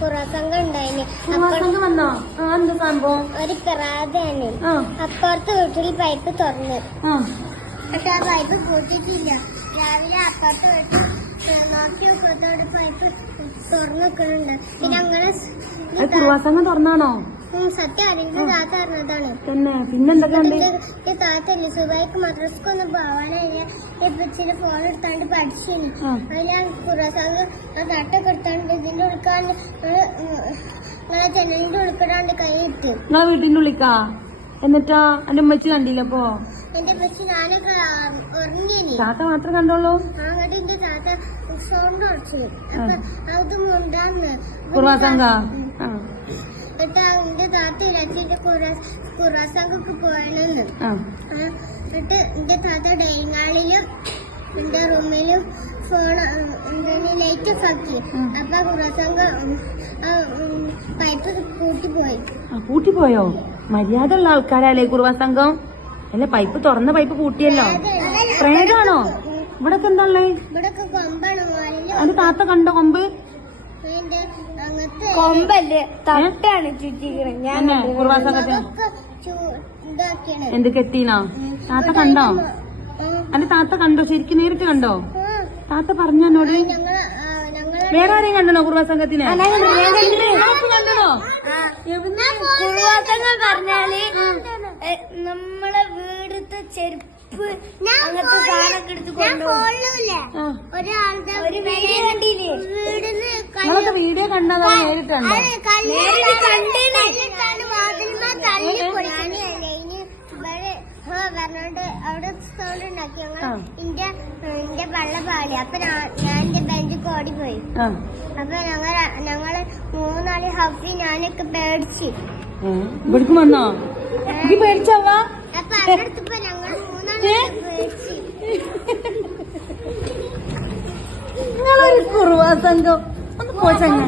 കുറസംഗം ഉണ്ടായിന്. കുറുവാസംഘം വന്നോ? ആ എന്താ സംഭവം? ഒരു പിറാതാണ് അപ്പുറത്തെ വീട്ടിൽ പൈപ്പ് തുറന്നു. പക്ഷെ ആ പൈപ്പ് പൂട്ടിട്ടില്ല രാവിലെ അപ്പുറത്തെ വീട്ടിൽ നോക്കി നോക്കുന്നതോടെ പൈപ്പ് തുറന്നു നിൽക്കുന്നുണ്ട് പിന്നെ അങ്ങനെ തുറന്നാണോ? സത്യം. അതിന്റെ താത്ത അറിഞ്ഞതാണ് തന്നെ പിന്നെന്തൊക്കെയുണ്ട് ഈ താത്തല്ലേ സുബൈക്ക് മദ്രസ്ക്കൊന്നും പോവാനായി ഇപ്പച്ചിന്റെ ഫോൺ എടുത്താണ്ട് പഠിച്ചിന്. ആ. അതിലാണ് കുറസാങ്ക് തട്ടൊക്കെ എടുത്താണ്ട് ഇതിന്റെ ഉൾക്കാണ്ട് നിങ്ങളെ ജനലിന്റെ ഉൾക്കിടാണ്ട് കൈയിട്ട്. നിങ്ങളെ വീട്ടിന്റെ ഉള്ളിക്കാ? എന്നിട്ടാ എന്റെ ഉമ്മച്ചി കണ്ടില്ല അപ്പോ? എന്റെ ഉമ്മച്ചി ഞാനൊക്കെ ഉറങ്ങിനി. താത്ത മാത്രം കണ്ടോളൂ. അങ്ങോട്ട് എന്റെ താത്ത സൗണ്ട് ഉറച്ചു അപ്പൊ അത് മുണ്ടാന്ന്. കുറുവാസംഘ ആ എന്നിട്ട് എന്റെ താത്ത ആ, എന്നിട്ട് എന്റെ താത്ത ഡൈനിങ് എന്റെ റൂമിലും ഫോൺ ലൈറ്റ് ആക്കി. അപ്പൊ പൈപ്പ് കൂട്ടിപ്പോയി മര്യാദ ഉള്ള ആൾക്കാരല്ലേ കുറുവാ സംഘം? അല്ല പൈപ്പ് തുറന്ന പൈപ്പ് കൂട്ടിയല്ലോ പ്രേതാണോ? ഇവിടെ എന്താ ഉള്ളേ? ഇവിടെ കൊമ്പാണ് നല്ല അത് താത്ത കണ്ടോ കൊമ്പ്? കൊമ്പല്ലേ? തട്ടാണ് ചുറ്റിക്കണേ. ഞാൻ ചു- ഇതാക്കിയാണ്. എന്ത് കെട്ടീനോ? താത്ത കണ്ടോ? അല്ല താത്ത കണ്ടോ? ശരിക്കും നേരിട്ട് കണ്ടോ? താത്ത പറഞ്ഞ എന്നോട്? ഞങ്ങൾ ആ, ഞങ്ങൾ വേറെ ആരെയും കണ്ടോ കുറുവാസംഘത്തിന് കണ്ടോ കുറുവാസംഗം പറഞ്ഞാൽ എ, നമ്മളെ വീടത്തെ ചെരുപ്പ് അങ്ങനത്തെ സാധനമൊക്കെ എടുത്ത് ഒരാളുടെ ഒരു വീട് കണ്ടില്ലേ? വീടിന് നിങ്ങളൊക്കെ വീഡിയോ കണ്ടോ നേരിട്ടുണ്ട് പറഞ്ഞോണ്ട് അവിടെ സൗണ്ട് ഉണ്ടാക്കി ഞങ്ങൾ ആ. ഇന്റെ ഇന്റെ പള്ള പാടി. അപ്പൊ ഞാൻ എന്റെ ഓടിപ്പോയി പോയി അപ്പൊ ഞങ്ങൾ ഞങ്ങൾ മൂന്നാൽ ഹഫി ഞാനൊക്കെ പേടിച്ച്. ഇവിടേക്ക് വന്നോ? പേടിച്ചവാ? അപ്പൊ അടുത്തപ്പോ ഞങ്ങൾ മൂന്നാളി പേടിച്ച്. നിങ്ങളൊരു കുറുവാ സംഘം. പോച്ചങ്ങ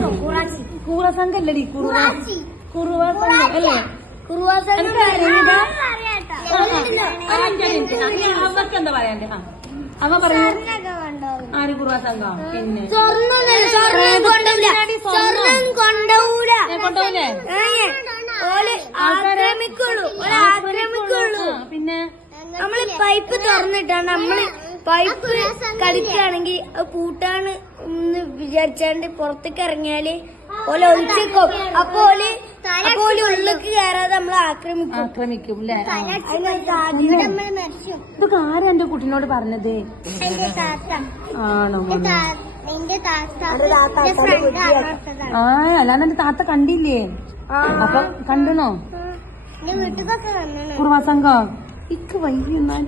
കുറുവാ സംഘം അല്ലടി കുറുവാ. കുറുവാ. സംഘം അല്ലേ. ആ, ഞാൻ അവർക്ക് എന്താ പറയാണ്ട് അവ കൊണ്ടുപോകും. ആര് കുറുവാ സംഘം? പിന്നെ. കൊണ്ടുപോകൂല. ആക്രമിക്കുള്ളൂ. ആക്രമിക്കുള്ളൂ. പിന്നെ? നമ്മൾ പൈപ്പ് തുറന്നിട്ടാണ് നമ്മൾ പൈപ്പ് കളിക്കുകയാണെങ്കിൽ അത് പൂട്ടാണ് എന്ന് വിചാരിച്ചാണ്ട് പുറത്തേക്ക് ഇറങ്ങിയാൽ ഓല ഒളിച്ചേക്കും അപ്പൊ ഓൽ അപ്പൊ ഓൽ ഉള്ളിലേക്ക് കയറാതെ നമ്മളെ ആക്രമിക്കും. ആക്രമിക്കും അല്ലേ ഇതൊക്കെ ആരാ എന്റെ കുട്ടിനോട് പറഞ്ഞത്? ആണോ? ആ അല്ലാതെ എന്റെ താത്ത കണ്ടില്ലേ? അപ്പൊ കണ്ടണോ? എന്റെ വീട്ടിലൊക്കെ വന്നു കുറുവാ സംഘം. ഇക്ക് വൈകി എന്നാലും.